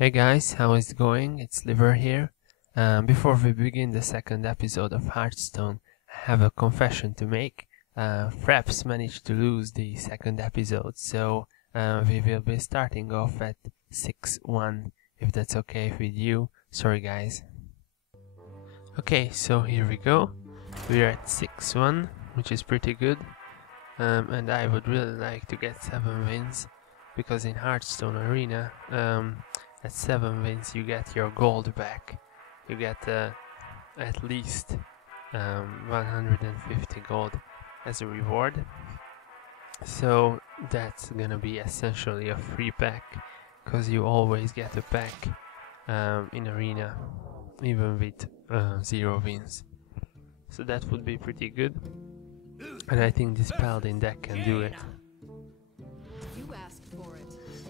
Hey guys, how is it going? It's Sliver here. Before we begin the second episode of Hearthstone, I have a confession to make. Fraps managed to lose the second episode, so we will be starting off at 6-1, if that's okay with you. Sorry guys. Okay, so here we go. We're at 6-1, which is pretty good. And I would really like to get 7 wins, because in Hearthstone Arena, at 7 wins you get your gold back. You get at least 150 gold as a reward. So that's gonna be essentially a free pack, because you always get a pack in Arena, even with 0 wins. So that would be pretty good. And I think this paladin deck can do it.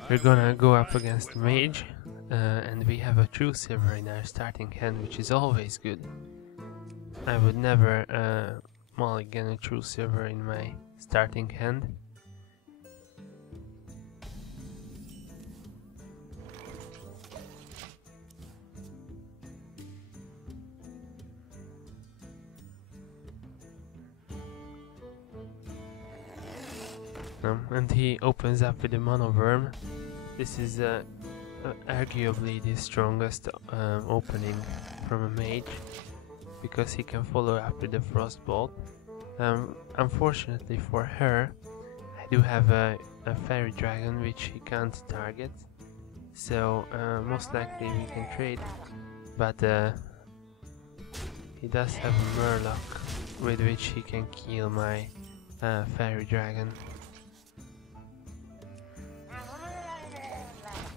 We're gonna go up against mage, and we have a true Sliver in our starting hand, which is always good. I would never mulligan a true Sliver in my starting hand. And he opens up with a mono worm. This is arguably the strongest opening from a mage, because he can follow up with a frostbolt. Unfortunately for her, I do have a fairy dragon which he can't target, so most likely we can trade, but he does have a murloc with which he can kill my fairy dragon.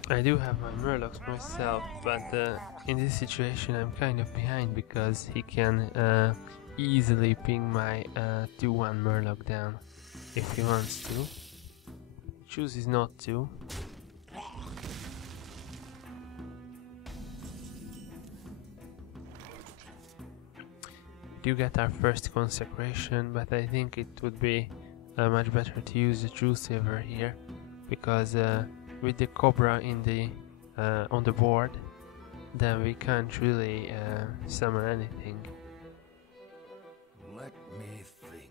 I do have my murlocs myself, but in this situation I'm kind of behind, because he can easily ping my 2-1 murloc down if he wants to. Chooses not to. Do get our first consecration, but I think it would be much better to use the true Sliver here, because with the Cobra in the on the board, then we can't really summon anything. Let me think.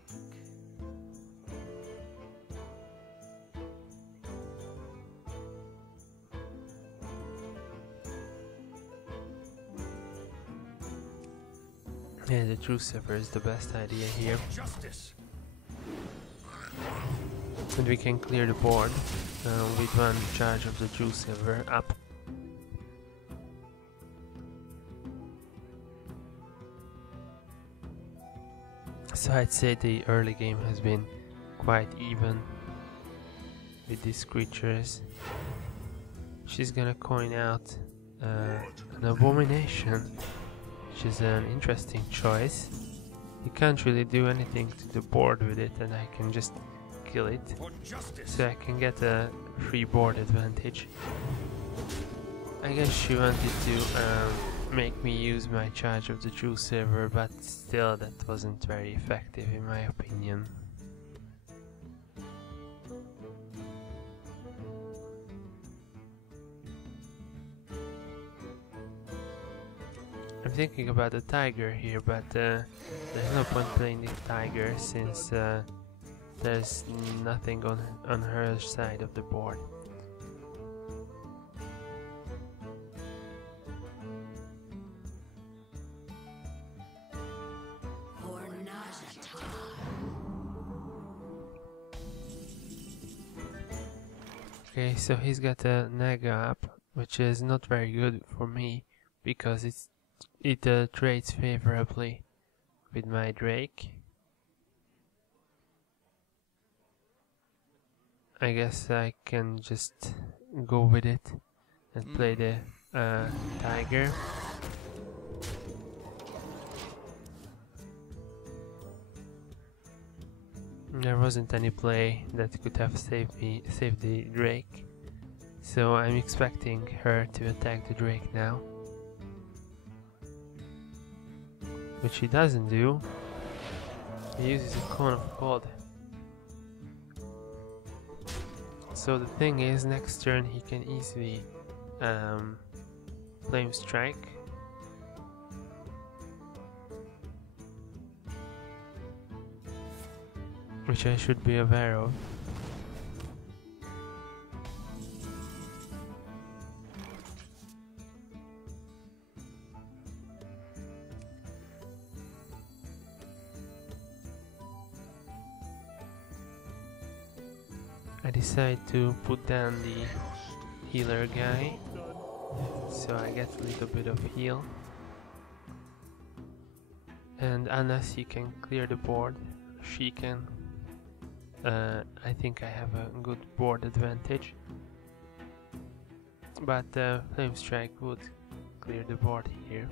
Yeah, the true Sliver is the best idea here. Justice. And we can clear the board with one charge of the true Sliver up. So I'd say the early game has been quite even with these creatures. She's gonna coin out an abomination, which is an interesting choice. You can't really do anything to the board with it, and I can just kill it, so I can get a free board advantage. I guess she wanted to make me use my charge of the true Sliver, but still that wasn't very effective in my opinion. I'm thinking about the tiger here, but there's no point playing the tiger, since there's nothing on her side of the board. Okay, so he's got a Naga up, which is not very good for me, because it trades favorably with my Drake. I guess I can just go with it and play the tiger. There wasn't any play that could have saved the Drake, so I'm expecting her to attack the Drake now, which she doesn't do. He uses a Cone of God. So the thing is, next turn he can easily Flame Strike. Which I should be aware of. I decide to put down the healer guy, so I get a little bit of heal. And unless he can clear the board, she can. I think I have a good board advantage, but Flame Strike would clear the board here.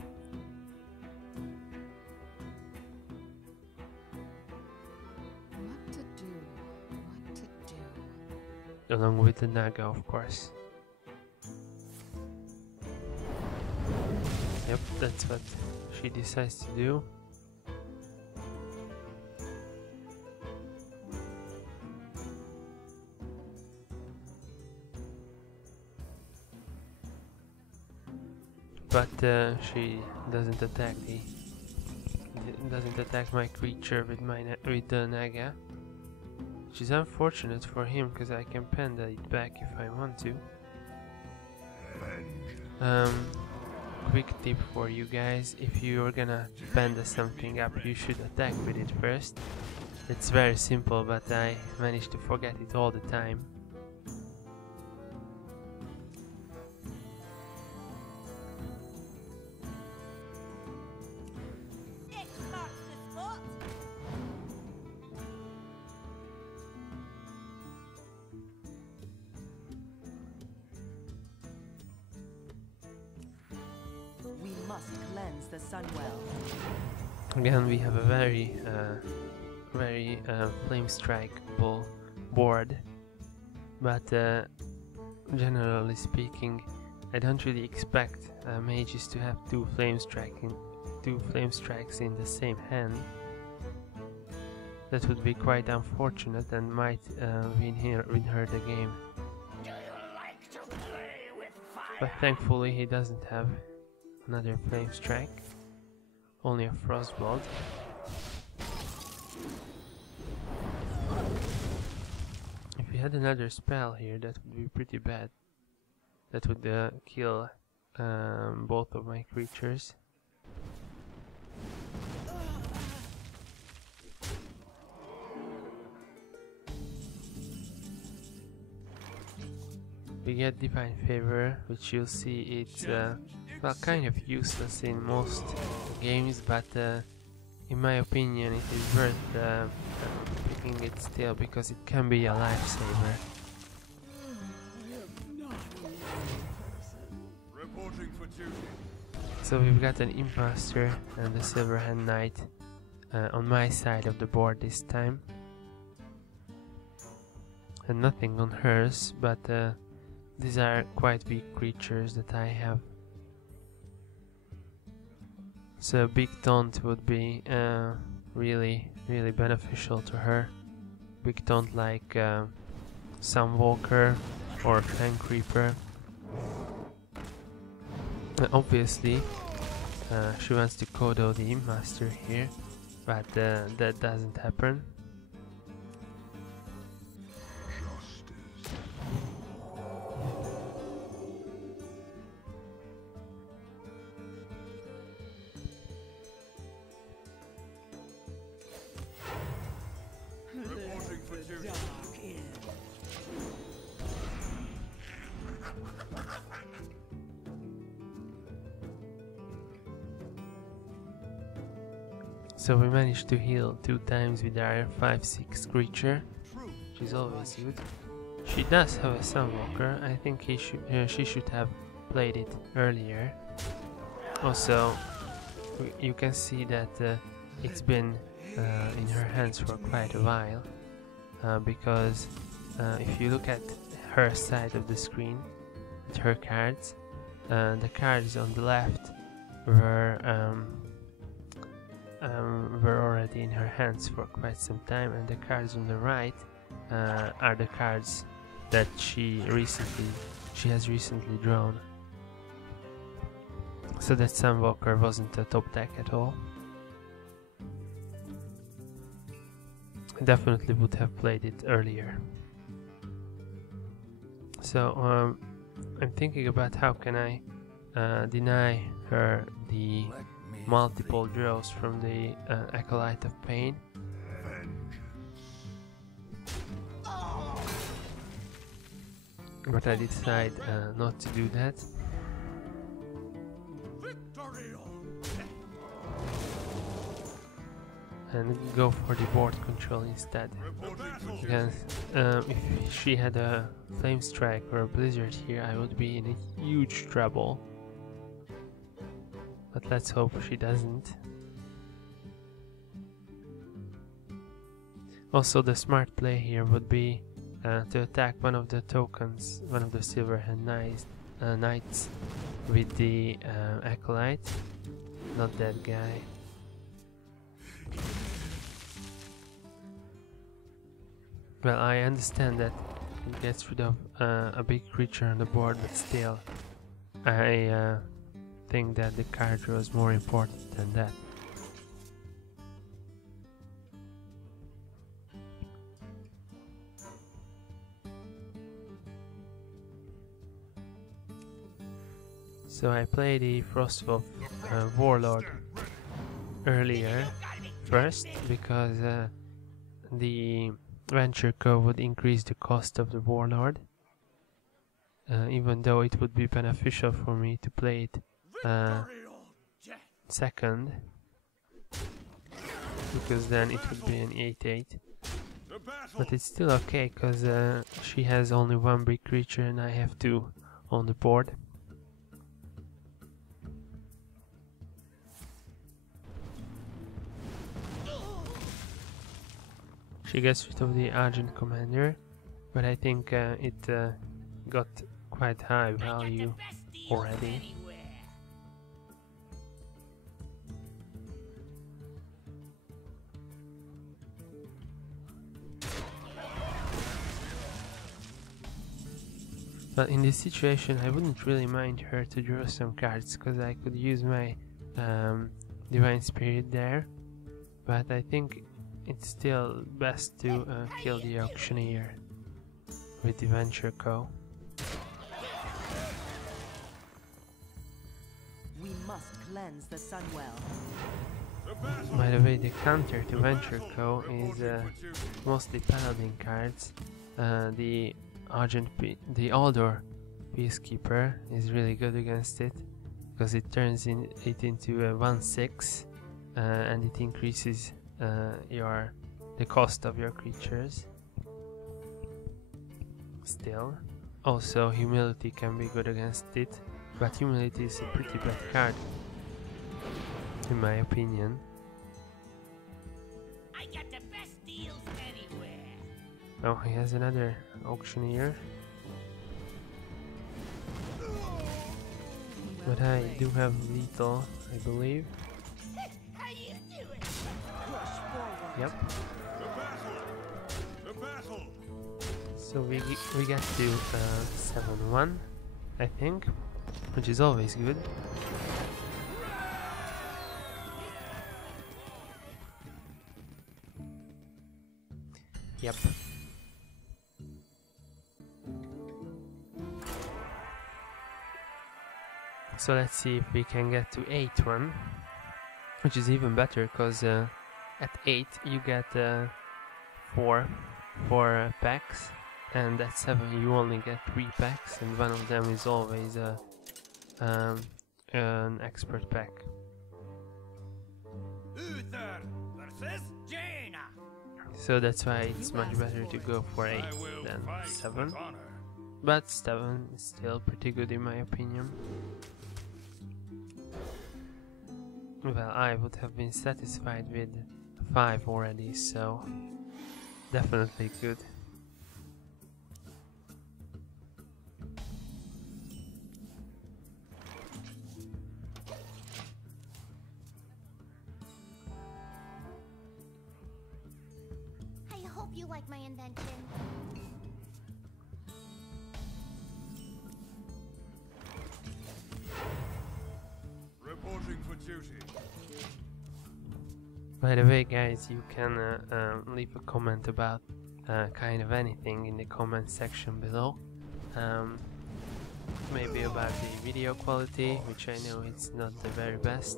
What to do? What to do? Along with the Naga, of course. Yep, that's what she decides to do. But she doesn't attack my creature with the Naga, which is unfortunate for him because I can panda it back if I want to. Quick tip for you guys: if you are gonna panda something up, you should attack with it first. It's very simple, but I manage to forget it all the time. Cleanse the Sunwell. Again, we have a very flame strikeable board, but generally speaking, I don't really expect mages to have two flame strikes in the same hand. That would be quite unfortunate and might win her the game. But thankfully, he doesn't have another flame strike, only a frostbolt. If we had another spell here, that would be pretty bad. That would kill both of my creatures. We get Divine Favor, which you'll see it's well, kind of useless in most games, but in my opinion it is worth picking it still because it can be a lifesaver. So we've got an Imposter and a Silverhand Knight on my side of the board this time. And nothing on hers, but these are quite weak creatures that I have. So a big taunt would be really beneficial to her. Big taunt like Sunwalker or Tank Reaper. Obviously she wants to Kodo the Master here, but that doesn't happen. So we managed to heal 2 times with our 5/6 creature, which is always good. She does have a Sunwalker. I think she should have played it earlier. Also, you can see that it's been in her hands for quite a while, because if you look at her side of the screen, with her cards, the cards on the left were already in her hands for quite some time, and the cards on the right are the cards that she has recently drawn. So that Sunwalker wasn't a top deck at all. I definitely would have played it earlier. So I'm thinking about how can I deny her the multiple draws from the Acolyte of Pain. But I decide not to do that. And go for the board control instead. Because if she had a Flame Strike or a Blizzard here, I would be in a huge trouble. But let's hope she doesn't. Also, the smart play here would be to attack one of the tokens, one of the Silverhand Knights with the Acolyte, not that guy. Well, I understand that it gets rid of a big creature on the board, but still, I think that the card draw is more important than that. So I played the Frostwolf Warlord earlier first because the Venture Co would increase the cost of the Warlord, even though it would be beneficial for me to play it second, because then it would be an 8/8. But it's still okay because she has only one big creature and I have two on the board. She gets rid of the Argent Commander, but I think it got quite high value already. But in this situation I wouldn't really mind her to draw some cards, because I could use my Divine Spirit there, but I think it's still best to kill the Auctioneer with the Venture Co. We must cleanse the Sunwell. By the way, the counter to Venture Co is mostly Paladin cards. The Aldor Peacekeeper is really good against it, because it turns it into a 1/6 and it increases the cost of your creatures. Still, also Humility can be good against it, but Humility is a pretty bad card, in my opinion. I got the best deals anywhere. Oh, he has another Auctioneer. But I do have lethal, I believe. How you doing? Yep. So we get to 7-1, I think, which is always good. Yep. So let's see if we can get to 8-1, which is even better, because at 8 you get 4 packs, and at 7 you only get 3 packs, and one of them is always an expert pack. Uther versus Jaina. So that's why it's much better to go for 8 than 7. But 7 is still pretty good in my opinion. Well, I would have been satisfied with 5 already, so definitely good. I hope you like my invention. duty. By the way, guys, you can leave a comment about kind of anything in the comment section below. Maybe about the video quality, which I know it's not the very best,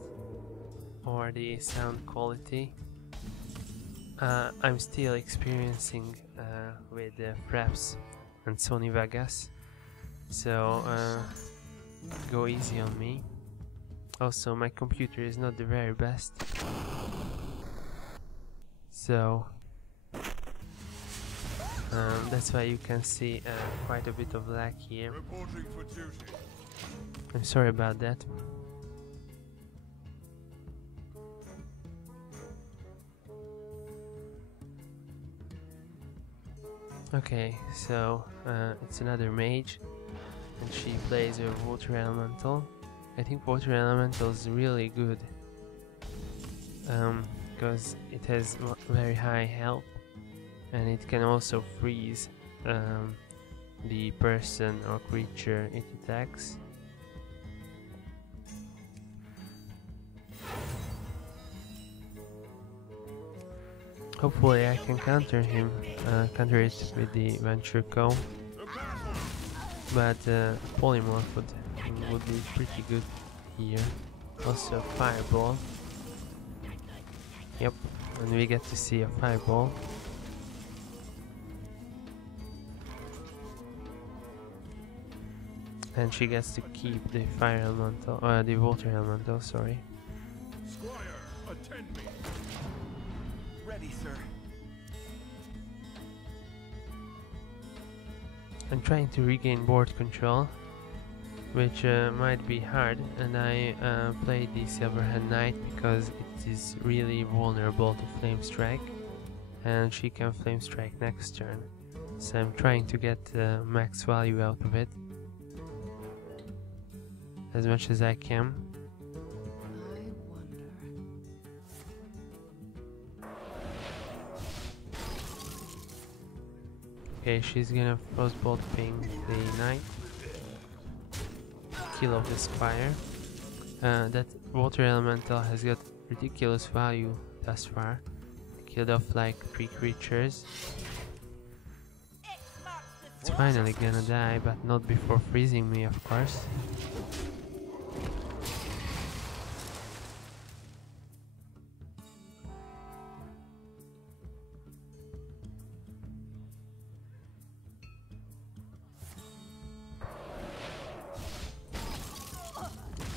or the sound quality. I'm still experiencing with Fraps and Sony Vegas, so go easy on me. Also, my computer is not the very best, so that's why you can see quite a bit of lag here. Reporting for duty. I'm sorry about that. Okay, so it's another mage, and she plays a water elemental. I think water elemental is really good because it has very high health, and it can also freeze the person or creature it attacks. Hopefully I can counter it with the Venture Co. But Polymorph would be pretty good here. Also Fireball. Yep, and we get to see a Fireball. And she gets to keep the Fire Elemental, the Water Elemental, sorry. Squire, attend me. Ready, sir. I'm trying to regain board control, which might be hard, and I played the Silverhand Knight because it is really vulnerable to Flame Strike, and she can Flame Strike next turn. So I'm trying to get max value out of it as much as I can. Okay, she's gonna Frostbolt ping the Knight. Kill off the Spire. That Water Elemental has got ridiculous value thus far. Killed off like 3 creatures. It's finally gonna die, but not before freezing me, of course.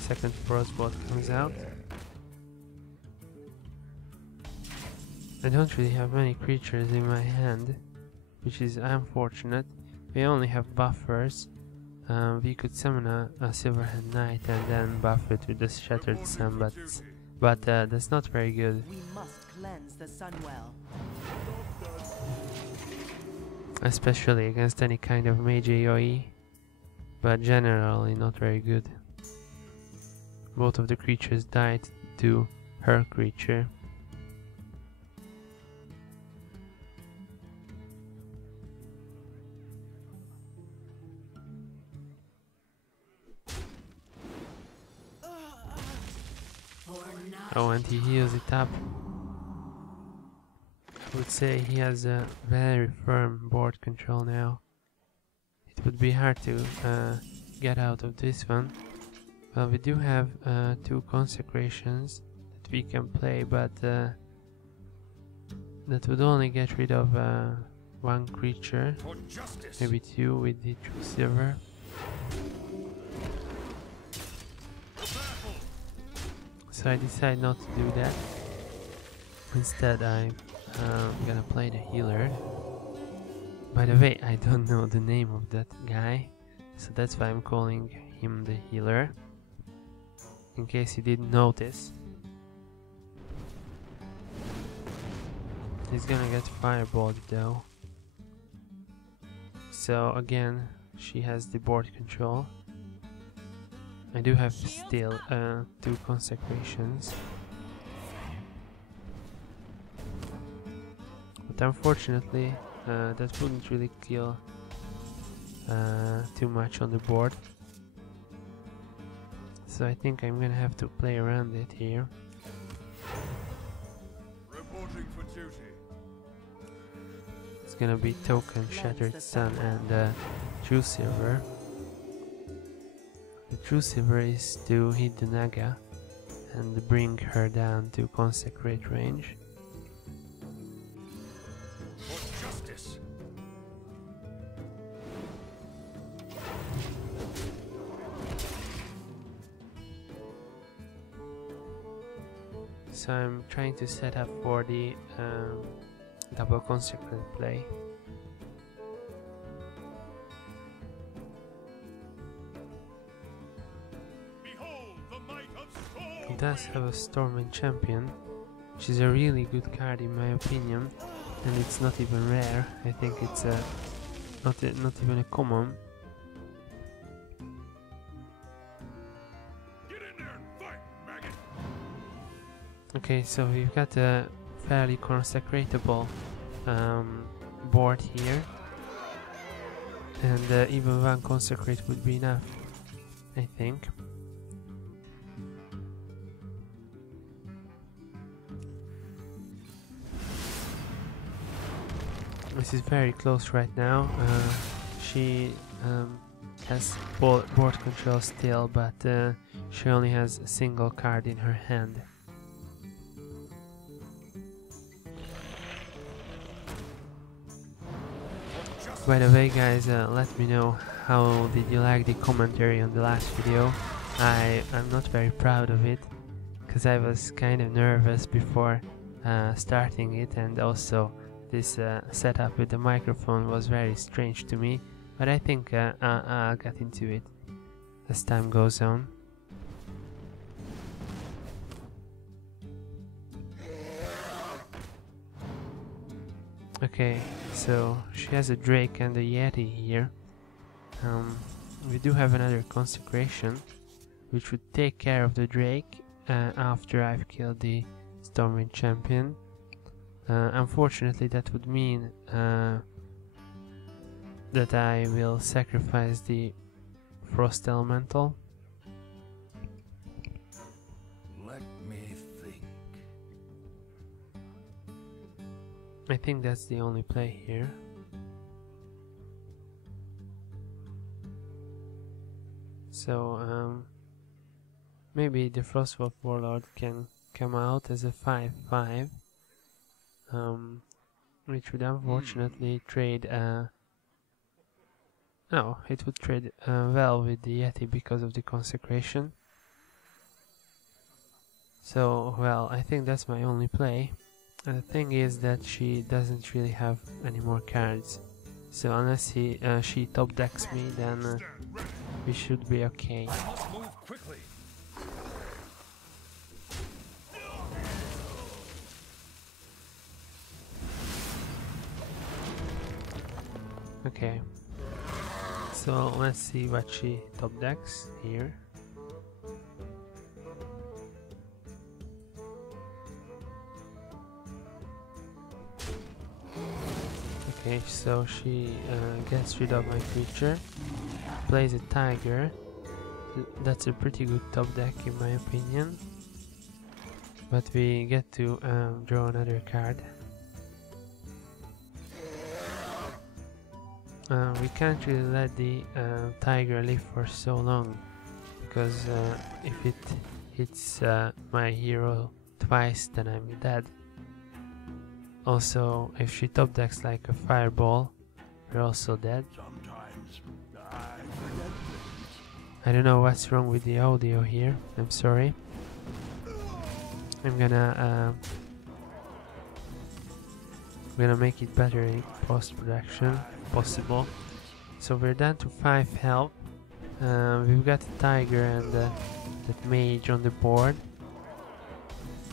Second Frostbolt comes out. I don't really have many creatures in my hand, which is unfortunate. We only have buffers. We could summon a Silverhand Knight and then buff it with the Shattered Sun, but that's not very good. We must cleanse the Sunwell. Especially against any kind of mage AoE, but generally not very good. Both of the creatures died to her creature. Oh, and he heals it up. I would say he has a very firm board control now. It would be hard to get out of this one. Well, we do have 2 consecrations that we can play, but that would only get rid of 1 creature, For justice. maybe 2 with the True Sliver. So I decide not to do that. Instead, I'm gonna play the healer. By the way, I don't know the name of that guy, so that's why I'm calling him the healer, in case you didn't notice. He's gonna get fireballed though. So again, she has the board control. I do have still 2 consecrations. But unfortunately, that wouldn't really kill too much on the board. so I think I'm gonna have to play around it here. Reporting for duty. It's gonna be Token, Shattered Sun, and True Silver. The True Silver is to hit the Naga and bring her down to Consecrate range. For justice. So I'm trying to set up for the double Consecrate play. Behold the might of Storm. He does have a Stormwind champion, which is a really good card in my opinion, and it's not even rare. I think it's not even a common. Get in there and fight, maggot. Okay, so we've got a fairly consecratable board here, and even one consecrate would be enough, I think. This is very close right now. She has board control still, but she only has a single card in her hand. By the way guys, let me know how did you like the commentary on the last video. I'm not very proud of it, because I was kind of nervous before starting it, and also this setup with the microphone was very strange to me, but I think I'll get into it as time goes on. Okay, so she has a Drake and a Yeti here. We do have another Consecration, which would take care of the Drake after I've killed the Stormwind champion. Unfortunately, that would mean that I will sacrifice the Frost Elemental. Let me think. I think that's the only play here. So maybe the Frostwolf Warlord can come out as a 5/5, which would unfortunately trade. No, it would trade well with the Yeti because of the Consecration. So, well, I think that's my only play. The thing is that she doesn't really have any more cards, so unless she top decks me, then we should be okay. I must move quickly. Okay, so let's see what she top decks here. Okay, so she gets rid of my creature, plays a tiger. That's a pretty good top deck in my opinion, but we get to draw another card. We can't really let the tiger live for so long, because if it hits my hero twice, then I'm dead. Also, if she top decks like a fireball, we're also dead. Sometimes I forget things. I don't know what's wrong with the audio here, I'm sorry. I'm gonna make it better in post-production, if possible. So we're down to 5 health. We've got a tiger and that mage on the board,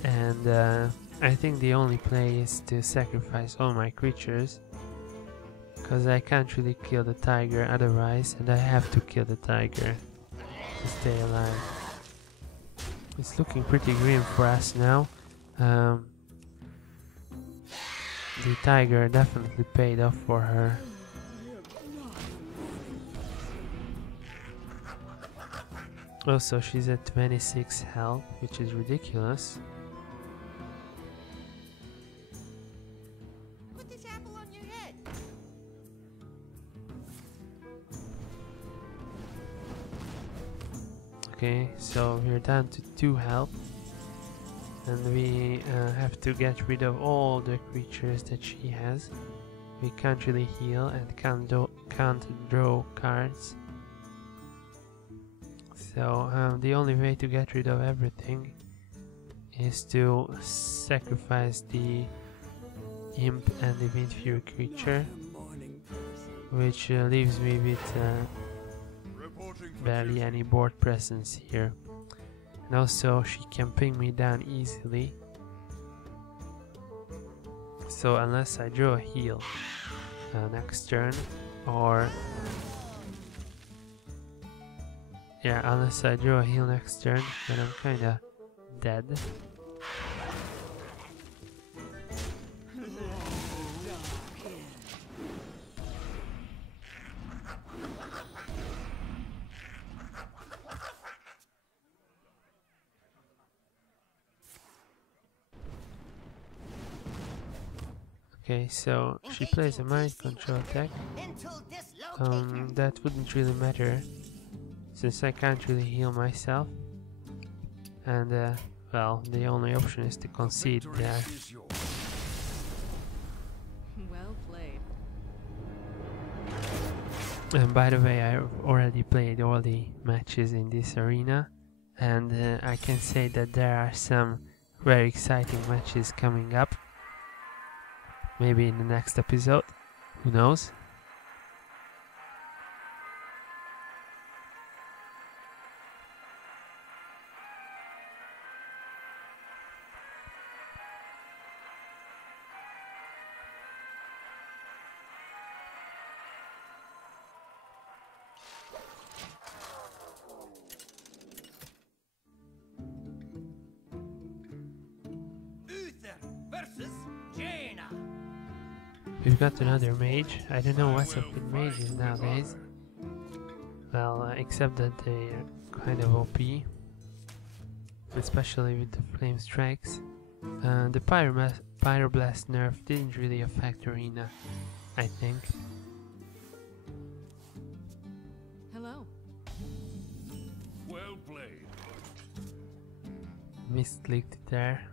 and I think the only play is to sacrifice all my creatures, because I can't really kill the tiger otherwise, and I have to kill the tiger to stay alive. It's looking pretty grim for us now. The tiger definitely paid off for her. Also, she's at 26 health, which is ridiculous. Put this apple on your head. Okay, so we're down to 2 health. And we have to get rid of all the creatures that she has. We can't really heal and can't draw cards. So the only way to get rid of everything is to sacrifice the imp and the wind fury creature, which leaves me with barely any board presence here. And also she can ping me down easily, so unless I draw a heal next turn, or yeah, unless I draw a heal next turn, then I'm kinda dead. Okay, so she plays a mind control attack. That wouldn't really matter, since I can't really heal myself. And well, the only option is to concede there. Well played. And by the way, I've already played all the matches in this arena, and I can say that there are some very exciting matches coming up. Maybe in the next episode, who knows? We've got another mage. I don't know what's up with mages nowadays. Well, except that they're kind of OP. Especially with the flame strikes. The pyroblast nerf didn't really affect Arena, I think. Hello. Well played. Misclicked there.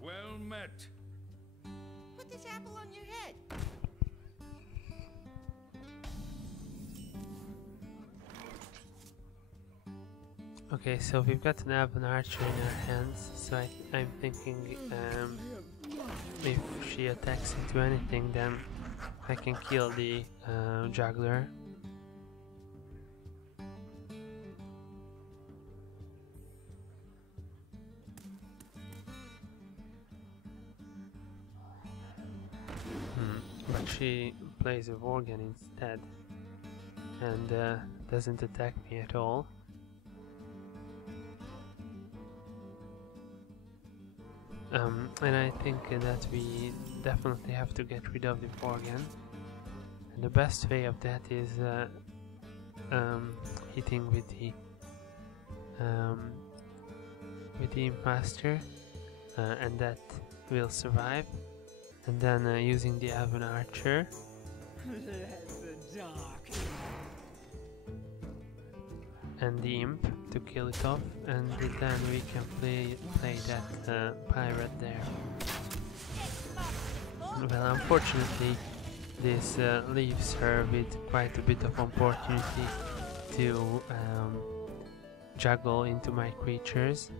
Well met. Put this apple on your head. Okay, so we've got an elven archer in our hands, so I'm thinking if she attacks into anything, then I can kill the juggler. But she plays a Worgen instead and doesn't attack me at all. And I think that we definitely have to get rid of the Worgen, and the best way of that is hitting with the Imposter, and that will survive, and then using the Elven Archer and the Imp to kill it off, and then we can play that pirate there. Well, unfortunately this leaves her with quite a bit of opportunity to juggle into my creatures.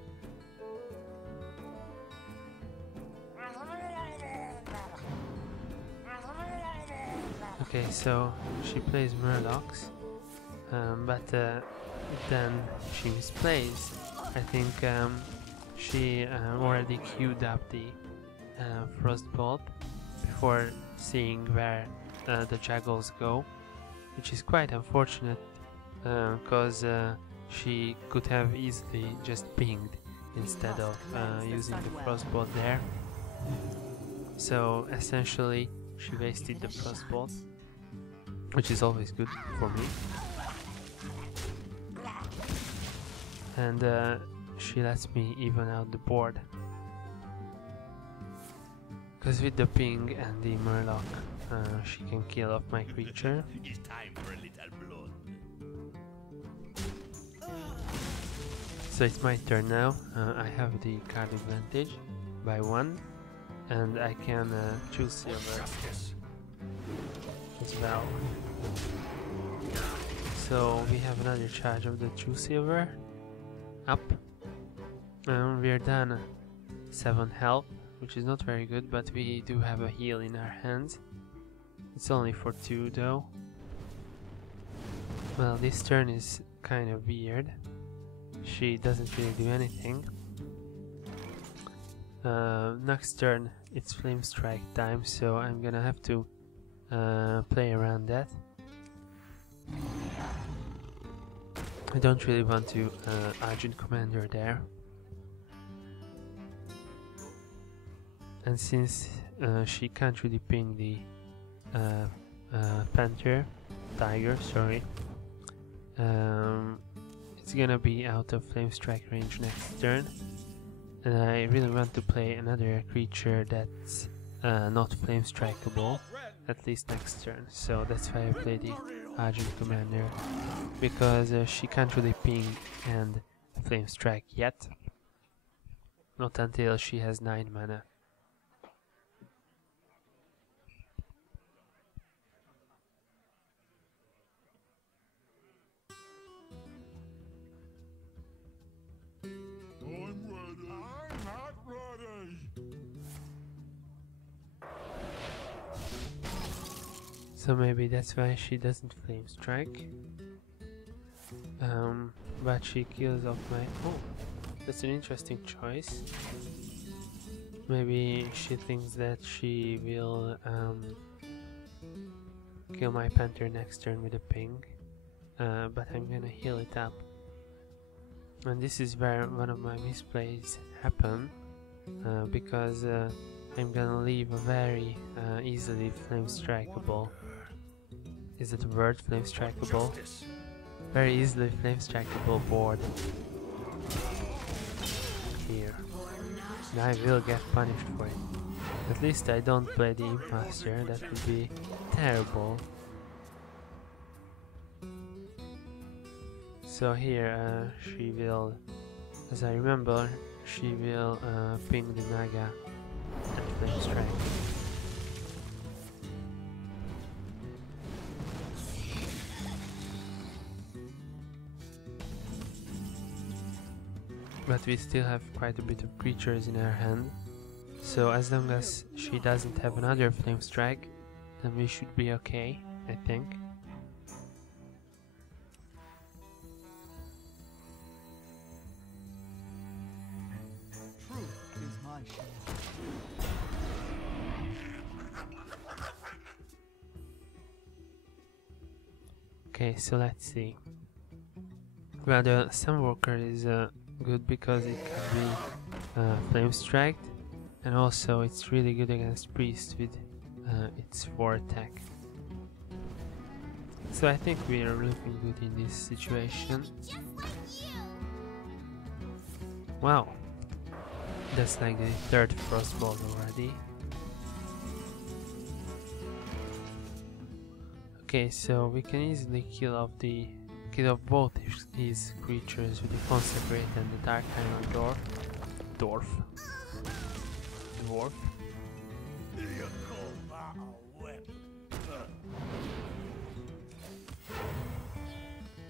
Okay, so she plays Murlocs, but then she misplays. I think she already queued up the Frostbolt before seeing where the juggles go, which is quite unfortunate, because she could have easily just pinged instead of using the Frostbolt there. So essentially she wasted the Frostbolt, which is always good for me. and she lets me even out the board. Because with the ping and the murloc, she can kill off my creature. It's time for a little blood. So it's my turn now. I have the card advantage by 1, and I can choose Silver as well. So we have another charge of the True Silver up. We're down 7 health, which is not very good, but we do have a heal in our hands. It's only for 2 though. Well, this turn is kind of weird. She doesn't really do anything. Next turn it's Flame Strike time, so I'm gonna have to play around that. I don't really want to Argent Commander there. And since she can't really ping the Tiger, sorry, it's gonna be out of Flame Strike range next turn. And I really want to play another creature that's not Flame Strikeable, at least next turn. So that's why I play the Argent Commander, because she can't really ping and Flame Strike yet. Not until she has 9 mana. I'm not ready. So maybe that's why she doesn't Flame Strike. But she kills off my... Oh, that's an interesting choice. Maybe she thinks that she will kill my Panther next turn with a ping. But I'm gonna heal it up. And this is where one of my misplays happen, because I'm gonna leave a very easily Flame Strikeable. Is it a word? Flame Strikeable? Very easily Flame Strikeable board here. And I will get punished for it. At least I don't play the Imposter, that would be terrible. So here she will, as I remember, she will ping the Naga and Flame Strike. But we still have quite a bit of creatures in our hand, so as long as she doesn't have another Flame Strike, then we should be okay, I think. Truth is my shield. Okay, so let's see. Well, the Sunwalker is good because it can be Flame Striked, and also it's really good against Priest with its 4 attack. So I think we are looking good in this situation. Just like you. Wow, that's like the 3rd Frostbolt already. Okay, so we can easily kill off both his creatures with the Consecrate and the Dark Iron Dwarf. You call that a whip?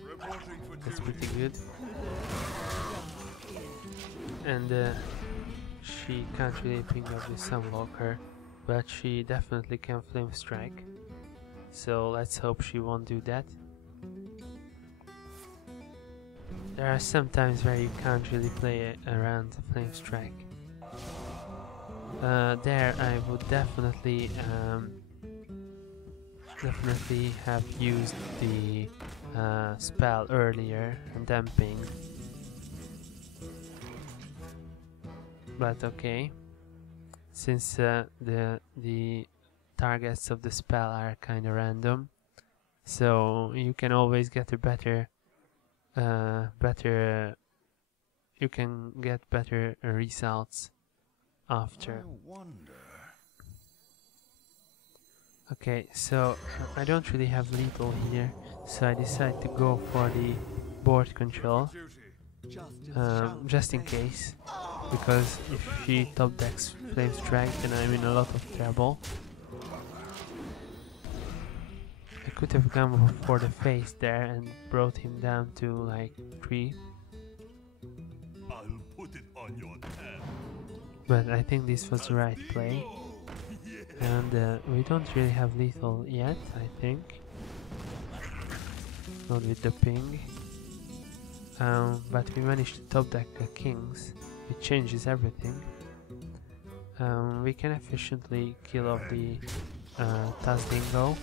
Reporting for That's duty. pretty good. And she can't really ping up the Sunwalker, but she definitely can Flame Strike. So let's hope she won't do that. There are some times where you can't really play around Flame Strike. There I would definitely have used the spell earlier and then pinged. But okay, since the targets of the spell are kind of random, so you can always get a better you can get better results after. Okay, so I don't really have lethal here, so I decide to go for the board control, just in case, because if she top decks Flame Strike then I'm in a lot of trouble. I could have gone for the face there and brought him down to like 3, I'll put it on your tab. but I think this was the right play. And we don't really have lethal yet, I think. Not with the ping. But we managed to top deck the kings, which changes everything. We can efficiently kill off the Tazdingo,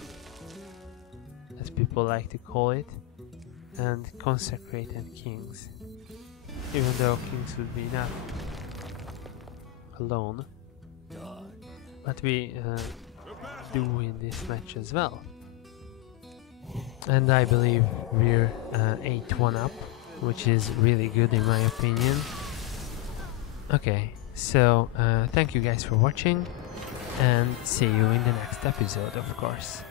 as people like to call it, and consecrated kings. Even though kings would be enough alone. But we do win this match as well. And I believe we're 8-1 up, which is really good in my opinion. Okay, so thank you guys for watching, and see you in the next episode, of course.